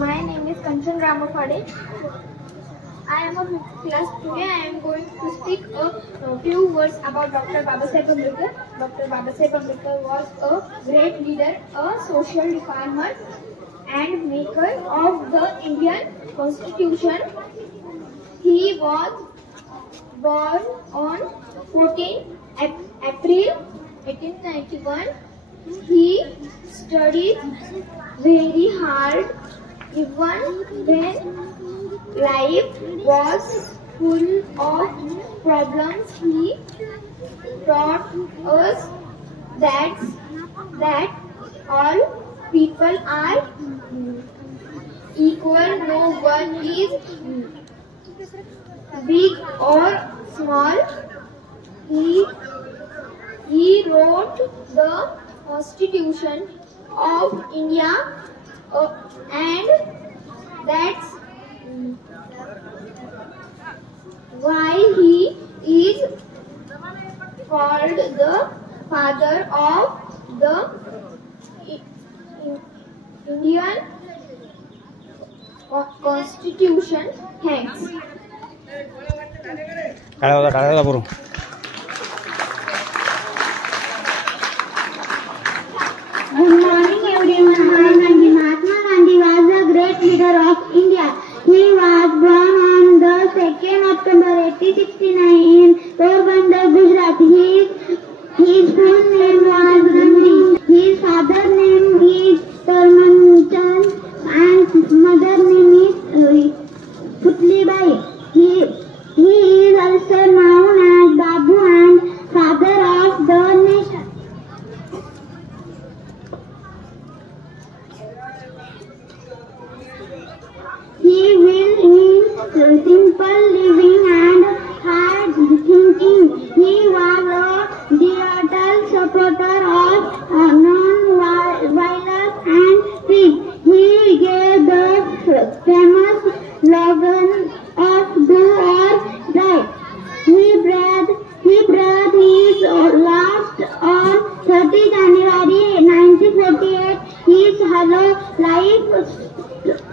My name is Kanchan Ramapade. I am of 5th class. Today I am going to speak a few words about Dr. Babasaheb Ambedkar. Dr. Babasaheb Ambedkar was a great leader, a social reformer and maker of the Indian Constitution. He was born on 14 April 1891. He studied very hard even when life was full of problems. He taught us that all people are equal. No one is big or small. He wrote the Constitution of India, and that's why he is called the father of the Indian Constitution. Thanks. Good morning everyone. Mahatma Gandhi was a great leader of India. He was born on the 2nd October 1869 in Porbandar, Gujarat. His full name was Gandhi. His father name is Tarmanchand and mother name is Putlibai. He is also known as Babu and father of the nation. He will mean simple living and hard thinking. He was a devout supporter of non-violence and peace. He gave the famous slogan of do or die. He breathed his last on 30 January 1948. His hollow life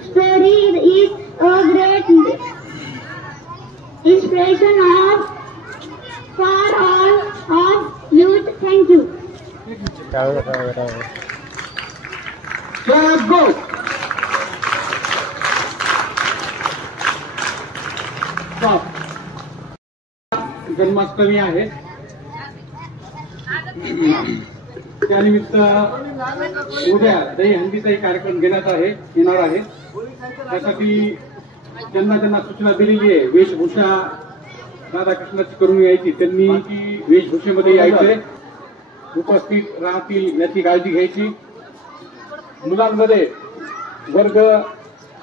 story is a great inspiration for all of youth. Thank you. Let's go. Stop. Janmashtami आहे. त्यानिमित्त उद्या दहीहंडीचा कार्यक्रम घेण्यात येणार आहे. त्यासाठी ज्यांना सूचना दिलेली आहे वेशभूषा राधाकृष्णाची करून यायची त्यांनी वेशभूषेमध्ये यायचे, उपस्थित राहतील याची काळजी घ्यायची. मुलांमध्ये वर्ग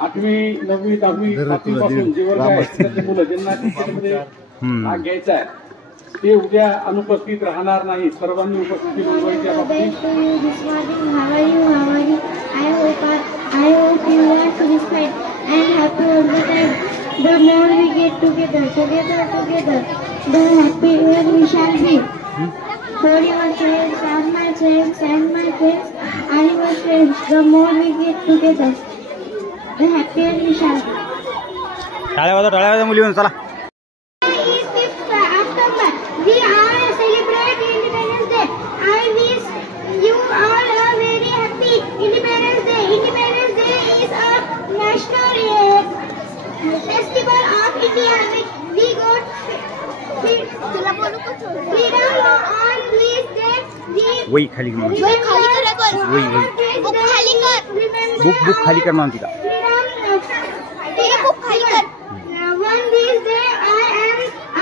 8वी 9वी 10वी 7वी पासून जे वर्ग आहेत त्याचे मुलं ज्यांना क्रिकेटमध्ये भाग घ्यायचा आहे ते उद्या अनुपस्थित राहणार नाही. सर्वांनी उपस्थिती नोंदवायची आहे. I hope you are satisfied and happy all the time. The more we get together, the happier we shall be. For your friends and my friends and my friends and your friends, the more we get together, the happier we shall be. टाळ्या वाजवा मुली म्हणून चला. We are celebrate Independence Day. I wish you all a very happy Independence Day. Independence Day is a national festival of India. We got freedom on this day. वही खाली कर. Book खाली कर मान तिला. On this day, I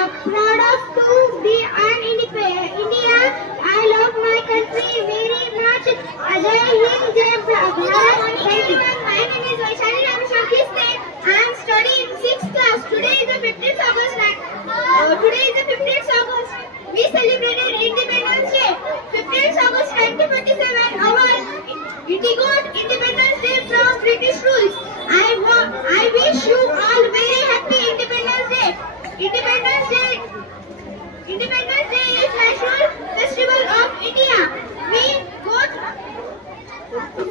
am proud of to be an India. I love my country very much. Jai Hind, Jai Bharat. Everyone, my name is Vaishali Ramshankiste. I am studying 6th class. Today is the 15th August. We celebrated Independence Day. 15th August 1947. We got Independence Day from British rules. I wish you all very happy Independence Day. Independence Day is national festival of India. We got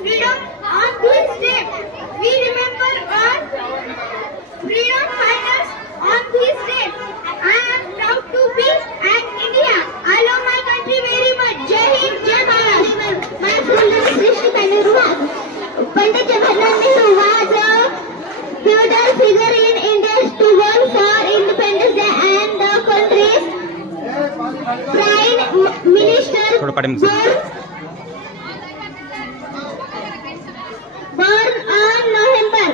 freedom on this day. We remember Nehru was a pivotal figure in India's struggle for independence day and the country's Prime Minister born on November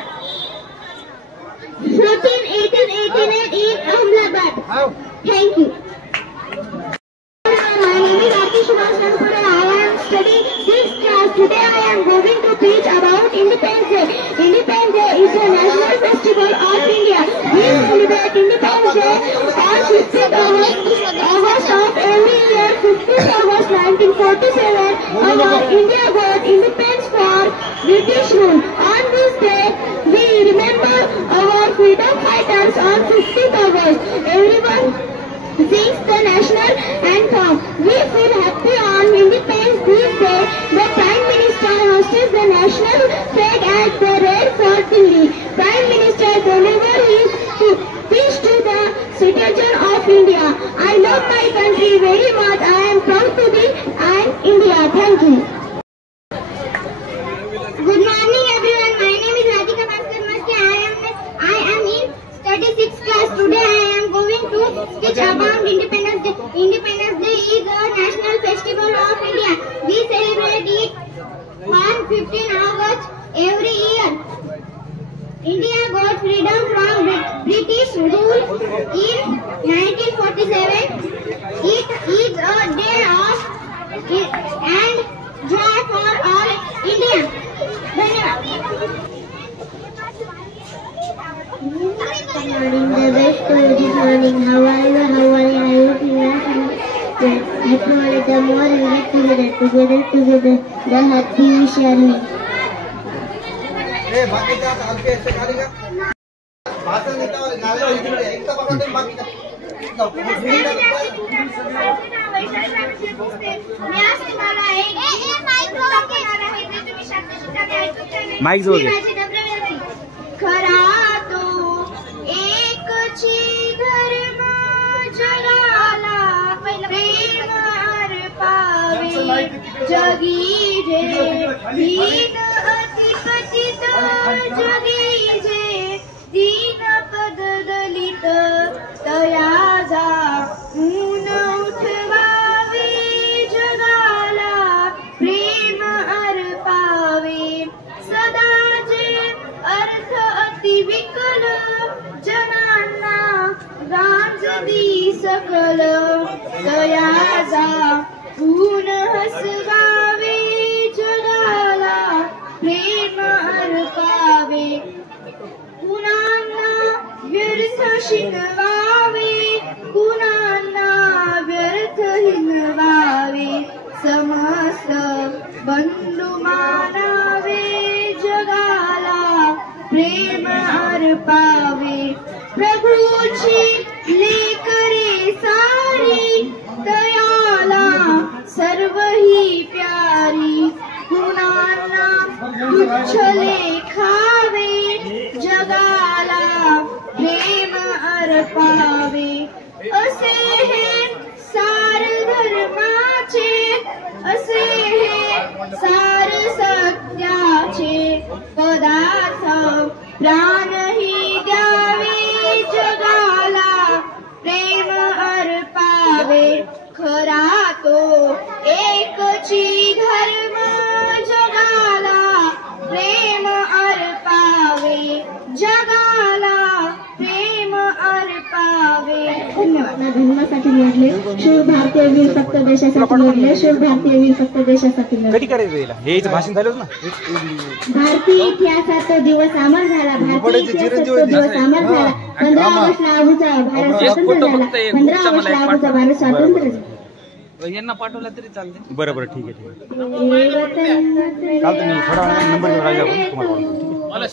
14, 1889 in Ahmedabad. Thank you. My name is Rakesh Vasanpur and I am studying 6th class. Today I am going to preach about Independence Day. Independence Day is a national festival of India. We celebrate Independence Day on 15th August of every year. 15th August 1947, our India got independence from British rule. On this day, we remember our freedom fighters on 15th August. Everyone sings the national anthem. We feel happy on Independence Day. The Prime Minister hosts the national flag at the Red Fort Delhi. Prime Minister delivers his speech to the citizens of India. I love my country very much. I am proud to be an India. Thank you. Good morning everyone. My name is Radhika Bhaskar Maski. I am in study 6th class. Today I am going to speak about Independence Day. Independence Day is a national festival of India. We celebrate it on 15 August every year. India got freedom from British rule in 1947. It is a day of and joy for all Indians. Good morning, the best school this morning. How are you? I hope you are happy holiday. The more we get together, the happy we shall be. Mic जोर दे. खरा तो एकची धर्म जगाला प्रेम अर्पावे जगी जे दीन अतिपतित जगी जे दीन पद दलित तया जाऊन उठवावे जगाला प्रेम अर्पावे सदा जे अर्थ अति विकल जनांना गांजदी सकल दया जाऊन हसवावे जगाला प्रेम अर्पावे कुणांना व्यर्थ शिकवावे कुणांना व्यर्थ हिनवावे समस्त बंधू मानावे जगाला प्रेम अर्पावे प्रभूची लेकरे सारी दयाला सर्व ही प्यारी कुणांना तुच्छ लेखावे जगाला प्रेम अर्पावे असे हे सार धर्माचे असे हे सार सत्याचे पदार्थ प्राणही द्यावे जगाला प्रेम अर्पावे खरा तो एकची धर्म जगाला प्रेम अर्पावे जगाला प्रेम अर्पावे. धन्यवाद. धर्मासाठी लढले शूर भारतीय वीर फक्त देशासाठी लढले शूर भारतीय वीर फक्त देशासाठी लढले. कधी करायचं हेच भाषण झालं ना. भारतीय इतिहासाचा दिवस अमर झाला. भारतीय इतिहासाचा दिवस अमर झाला. 15 ऑगस्टला अबूचा भारत स्वतंत्र झाला. 15 ऑगस्टला अबूचा भारत स्वतंत्र झाला. यांना पाठवला तरी चालते. बरोबर ठीक आहे. चालतं मी थोडा नंबर घेऊन राहिला आपण तुम्हाला मला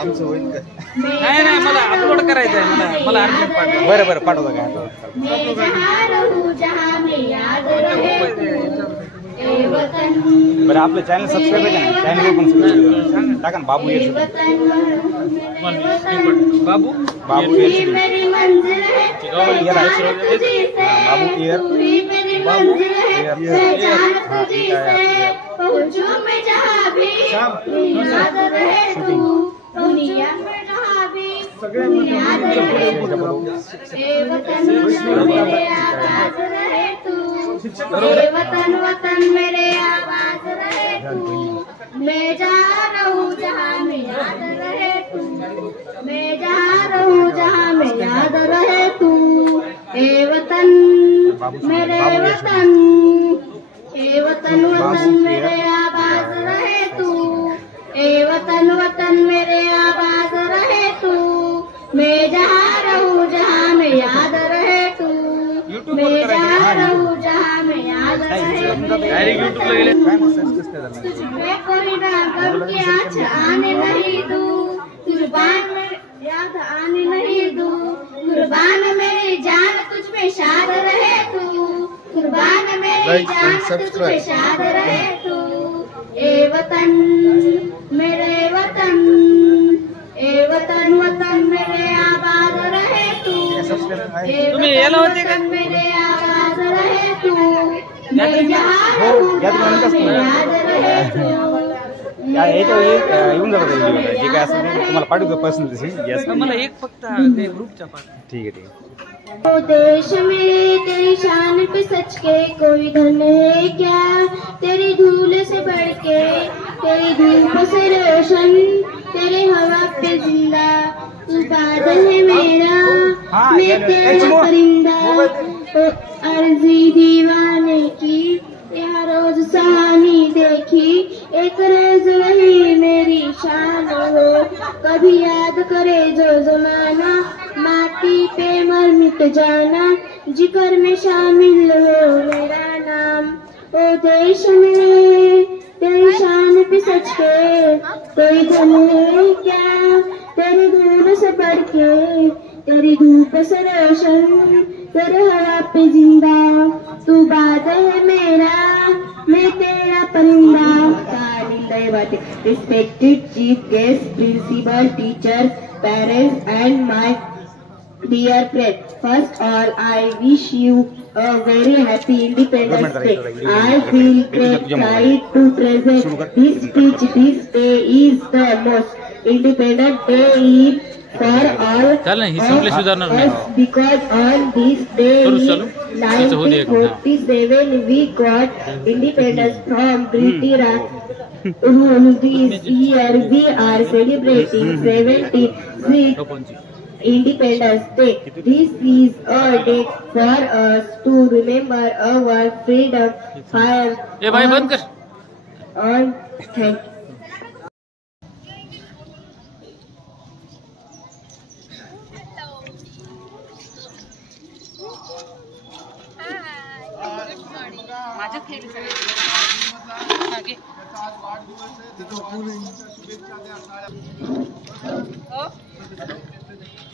आमचं होईल का? नाही मला अपलोड करायचं आहे. मला अर्जंट पाठवा. बरं पाठवतो काय. बरं आपलं चॅनल सबस्क्राईब आहे ना. चॅनल पण सबस्क्राईब टाका ना. बाबू येर बाबू बाबू येर बाबू येर याद रहे तू दुनिया में जहाँ भी याद रहे तू ए वतन मेरे आवाज रहे तू ए वतन वतन मेरे आवाज रहे तू मैं जहाँ रहूँ जहाँ में याद रहे तू मैं जहाँ रहूँ जहाँ में याद रहे तू ए वतन मेरे वतन ए वतन वतन मेरे आवाज रहे तू ए वतन वतन मेरे आवाज रहे तू मैं जहाँ रहूँ जहाँ में याद रहे तू मैं जहाँ रहूँ जहाँ में याद रहे मैं कोई गम की आँच आने नहीं दूँ कुर्बान में याद आने नहीं दूँ कुर्बान मेरी जान तुझ में शाद रहे तू कुर्बान मेरी जान तुझ में शाद रहे तू ए वतन मेरे वतन ए वतन वतन मेरे आबाद रहे तू ए वतन मेरे आबाद रहे तू मैं जहाँ रहूँ जहाँ में याद रहे तू येऊन जातात जे काय असेल ते तुम्हाला पाठवतो पर्सनल मला एक फक्त ते ग्रुपच्या पाठ ठीक आहे ओ देश में तेरी शान पे सच के कोई धन है क्या तेरी धूल से बढ़ के तेरी धूप से रोशन तेरी हवा पे जिंदा तू बादल है मेरा मैं तेरा परिंदा ओ अर्जी दीवाने की यहाँ रोज सहानी देखी एक रोज वही मेरी शान हो कभी याद करे जो जमाना माटी पे मर मिट जाना जिक्र में शामिल हो मेरा नाम ओ देश में तेरी शान पे सच के कोई धन है क्या तेरी धूल से बढ़ के तेरी धूप से रोशन तेरे हवा पे जिंदा तू बादल है मेरा मैं तेरा परिंदा Respected chief guest, principal, teachers, parents and my dear friends, first all I wish you a very happy Independence Day. I feel great pride to present this speech. This day is the most independent day for all of us because on this day in 1947 we got independence from British Raj. This year we are celebrating 76th Independence Day. This is a day for us to remember our freedom fire. On thank you. माझ्या theory मागे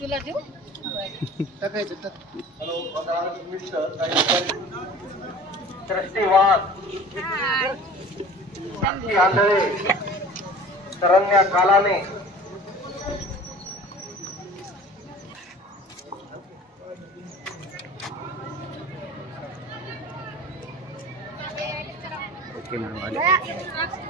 तुला देऊ सृष्टीवाद आंधळे तरंग्या कालाने okay madam